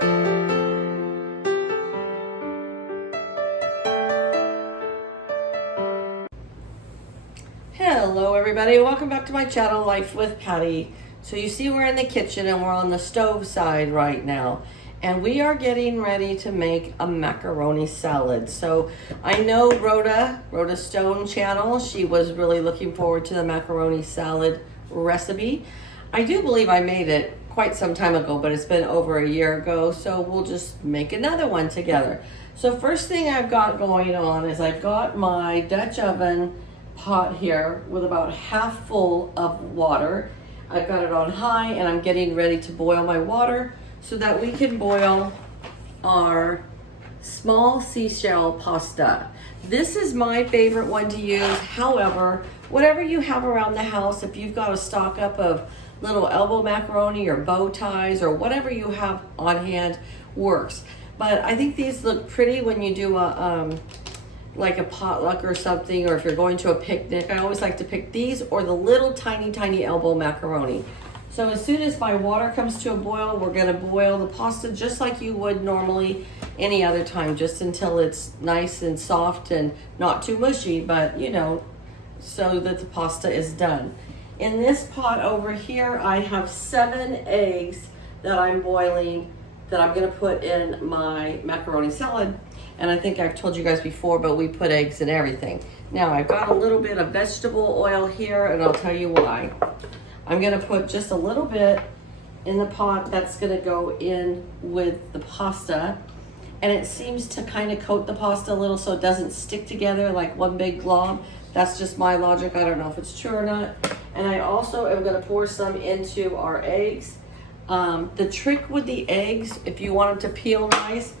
Hello everybody, welcome back to my channel, Life with Patty. So you see we're in the kitchen and we're on the stove side right now. And we are getting ready to make a macaroni salad. So I know Rhoda Stone channel, she was really looking forward to the macaroni salad recipe. I do believe I made it quite some time ago, but it's been over a year ago. So we'll just make another one together. So first thing I've got going on is I've got my Dutch oven pot here with about half full of water. I've got it on high and I'm getting ready to boil my water so that we can boil our small seashell pasta. This is my favorite one to use. However, whatever you have around the house, if you've got a stock up of little elbow macaroni or bow ties or whatever you have on hand works. But I think these look pretty when you do like a potluck or something, or if you're going to a picnic. I always like to pick these or the little tiny elbow macaroni. So as soon as my water comes to a boil, we're gonna boil the pasta just like you would normally any other time, just until it's nice and soft and not too mushy, but you know, so that the pasta is done. In this pot over here, I have 7 eggs that I'm boiling that I'm gonna put in my macaroni salad. And I think I've told you guys before, but we put eggs in everything. Now I've got a little bit of vegetable oil here and I'll tell you why. I'm gonna put just a little bit in the pot that's gonna go in with the pasta. And it seems to kind of coat the pasta a little so it doesn't stick together like one big glob. That's just my logic, I don't know if it's true or not. And I also am gonna pour some into our eggs. The trick with the eggs, if you want them to peel nice,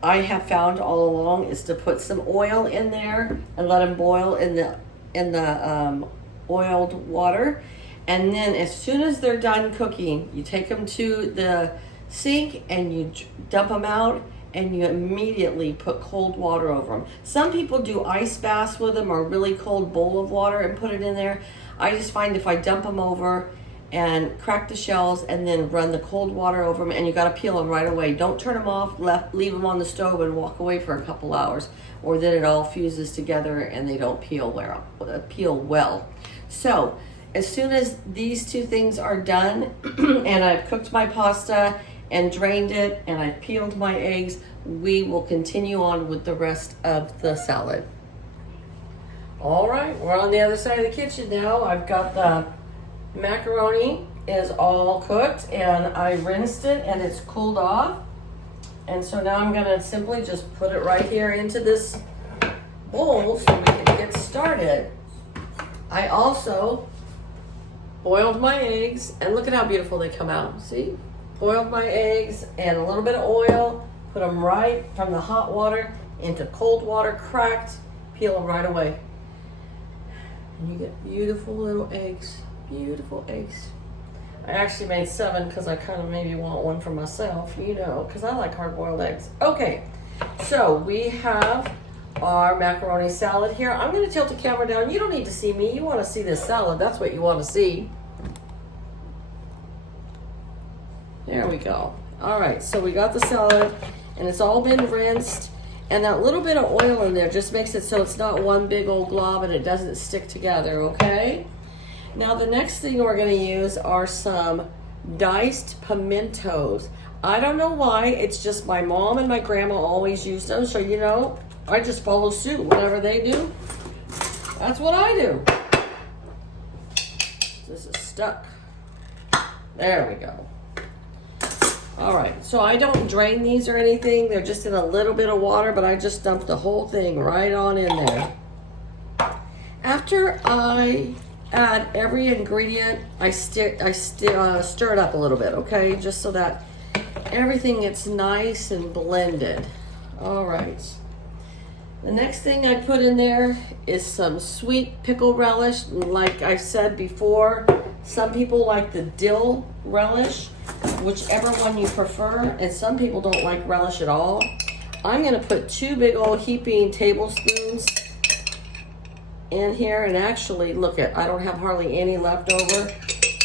I have found all along is to put some oil in there and let them boil in the oiled water. And then as soon as they're done cooking, you take them to the sink and you dump them out and you immediately put cold water over them. Some people do ice baths with them or a really cold bowl of water and put it in there. I just find if I dump them over and crack the shells and then run the cold water over them, and you got to peel them right away. Don't turn them off, leave them on the stove and walk away for a couple hours, or then it all fuses together and they don't peel well. So as soon as these 2 things are done and I've cooked my pasta and drained it and I've peeled my eggs, we will continue on with the rest of the salad. All right, we're on the other side of the kitchen now. I've got the macaroni is all cooked and I rinsed it and it's cooled off. And so now I'm gonna simply just put it right here into this bowl so we can get started. I also boiled my eggs and look at how beautiful they come out. See? Boiled my eggs and a little bit of oil, put them right from the hot water into cold water, cracked, peel them right away. And you get beautiful little eggs. Beautiful eggs. I actually made 7 because I kind of maybe want one for myself, you know, because I like hard-boiled eggs. Okay, so we have our macaroni salad here. I'm going to tilt the camera down. You don't need to see me. You want to see this salad. That's what you want to see. There we go. All right, so we got the salad, and it's all been rinsed. And that little bit of oil in there just makes it so it's not one big old glob and it doesn't stick together, okay? Now the next thing we're going to use are some diced pimentos. I don't know why, it's just my mom and my grandma always used them, so you know, I just follow suit. Whatever they do, that's what I do. This is stuck. There we go. All right, so I don't drain these or anything. They're just in a little bit of water, but I just dumped the whole thing right on in there. After I add every ingredient, I stir it up a little bit, okay? Just so that everything gets nice and blended. All right. The next thing I put in there is some sweet pickle relish. Like I said before, some people like the dill relish, whichever one you prefer, and some people don't like relish at all. I'm gonna put 2 big old heaping tablespoons in here, and actually, look, I don't have hardly any left over,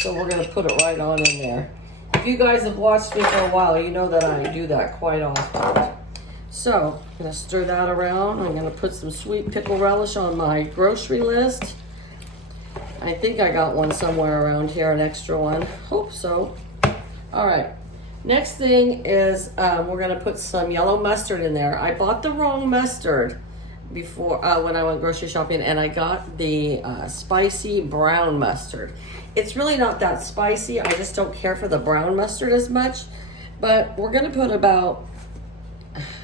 so we're gonna put it right on in there. If you guys have watched me for a while, you know that I do that quite often. So, I'm gonna stir that around. I'm gonna put some sweet pickle relish on my grocery list. I think I got one somewhere around here, an extra one. Hope so. All right. Next thing is we're gonna put some yellow mustard in there. I bought the wrong mustard before when I went grocery shopping, and I got the spicy brown mustard. It's really not that spicy. I just don't care for the brown mustard as much. But we're gonna put about,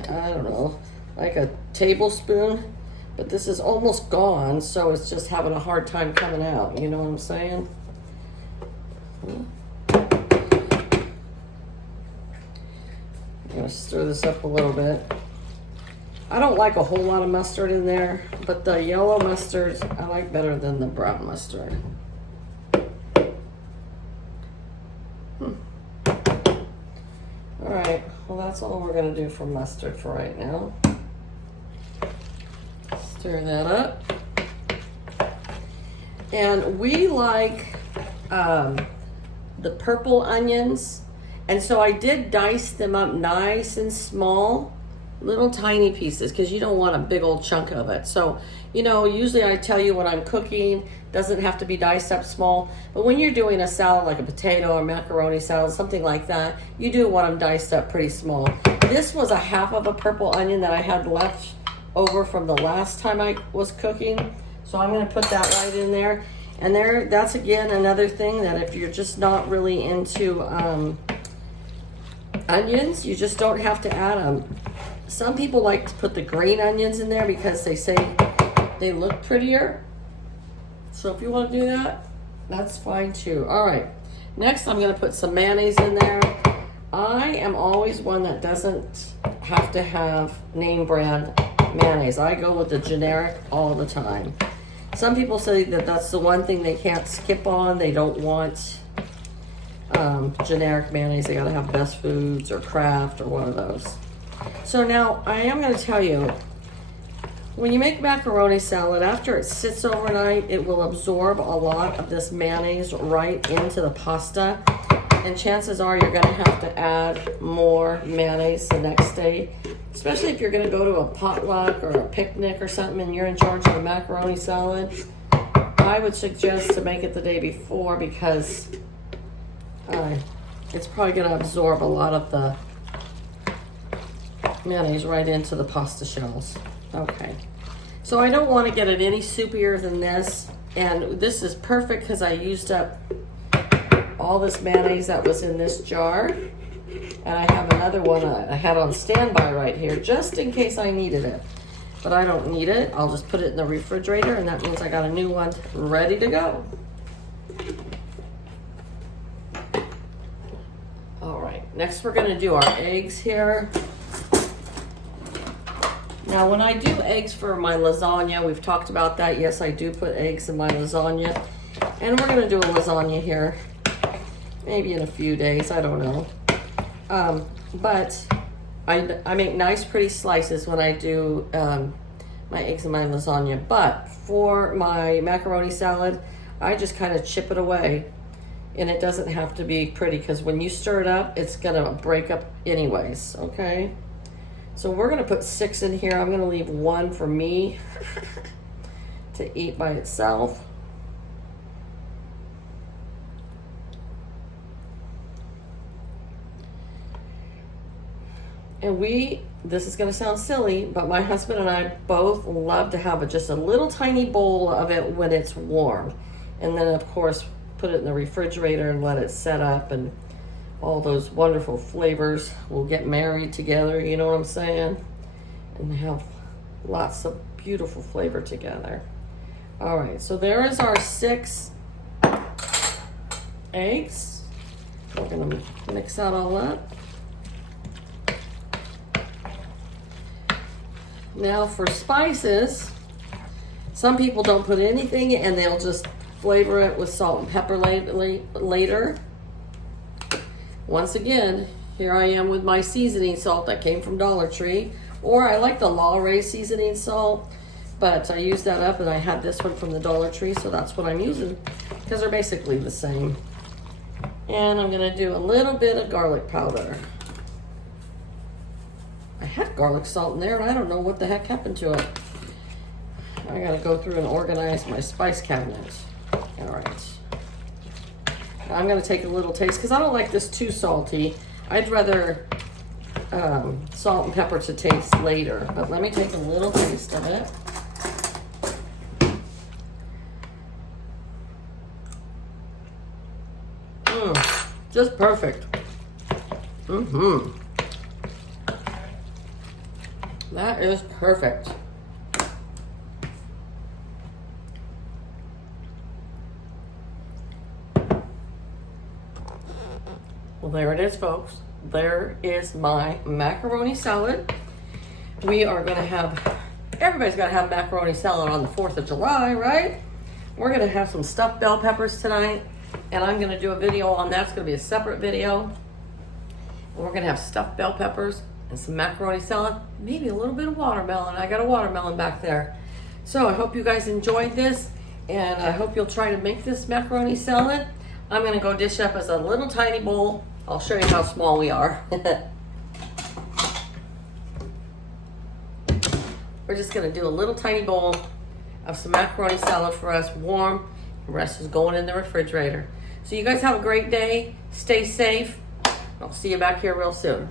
I don't know, like a tablespoon. But this is almost gone, so it's just having a hard time coming out. You know what I'm saying? I'm gonna stir this up a little bit. I don't like a whole lot of mustard in there, but the yellow mustard I like better than the brown mustard. All right, well that's all we're gonna do for mustard for right now. Stir that up. And we like the purple onions, and so I did dice them up nice and small, little tiny pieces, because you don't want a big old chunk of it. So, you know, usually I tell you when I'm cooking, doesn't have to be diced up small, but when you're doing a salad like a potato or macaroni salad, something like that, you do want them diced up pretty small. This was a half of a purple onion that I had left over from the last time I was cooking, so I'm going to put that right in there. And that's again another thing that if you're just not really into onions, you just don't have to add them. Some people like to put the green onions in there because they say they look prettier. So if you want to do that, that's fine too. All right, next I'm going to put some mayonnaise in there. I am always one that doesn't have to have name brand mayonnaise. I go with the generic all the time. Some people say that that's the one thing they can't skip on. They don't want generic mayonnaise. They gotta have Best Foods or Kraft or one of those. So now I am gonna tell you, when you make macaroni salad, after it sits overnight, it will absorb a lot of this mayonnaise right into the pasta. And chances are you're gonna have to add more mayonnaise the next day, especially if you're gonna go to a potluck or a picnic or something and you're in charge of a macaroni salad. I would suggest to make it the day before, because it's probably gonna absorb a lot of the mayonnaise right into the pasta shells. Okay, so I don't wanna get it any soupier than this, and this is perfect because I used up all this mayonnaise that was in this jar, and I have another one I had on standby right here just in case I needed it, but I don't need it. I'll just put it in the refrigerator, and that means I got a new one ready to go. All right, next we're gonna do our eggs here. Now when I do eggs for my lasagna, we've talked about that. Yes, I do put eggs in my lasagna, and we're gonna do a lasagna here maybe in a few days, I don't know. But I make nice pretty slices when I do my eggs and my lasagna. But for my macaroni salad, I just kind of chip it away, and it doesn't have to be pretty, because when you stir it up, it's gonna break up anyways, okay? So we're gonna put 6 in here. I'm gonna leave 1 for me to eat by itself. And this is gonna sound silly, but my husband and I both love to have just a little tiny bowl of it when it's warm. And then of course, put it in the refrigerator and let it set up, and all those wonderful flavors will get married together, you know what I'm saying? And have lots of beautiful flavor together. All right, so there is our 6 eggs. We're gonna mix that all up. Now for spices, some people don't put anything and they'll just flavor it with salt and pepper later. Once again, here I am with my seasoning salt that came from Dollar Tree, or I like the Lawry seasoning salt, but I used that up and I had this one from the Dollar Tree, so that's what I'm using, because they're basically the same. And I'm gonna do a little bit of garlic powder. I had garlic salt in there and I don't know what the heck happened to it. I gotta go through and organize my spice cabinet. All right. I'm gonna take a little taste because I don't like this too salty. I'd rather salt and pepper to taste later, but let me take a little taste of it. Just perfect. That is perfect. Well, there it is, folks. There is my macaroni salad. We are gonna have, everybody's gotta have macaroni salad on the 4th of July, right? We're gonna have some stuffed bell peppers tonight, and I'm gonna do a video on that. It's gonna be a separate video. And we're gonna have stuffed bell peppers and some macaroni salad, maybe a little bit of watermelon. I got a watermelon back there. So I hope you guys enjoyed this, and I hope you'll try to make this macaroni salad. I'm gonna go dish up as a little tiny bowl. I'll show you how small we are. We're just gonna do a little tiny bowl of some macaroni salad for us, warm. The rest is going in the refrigerator. So you guys have a great day. Stay safe. I'll see you back here real soon.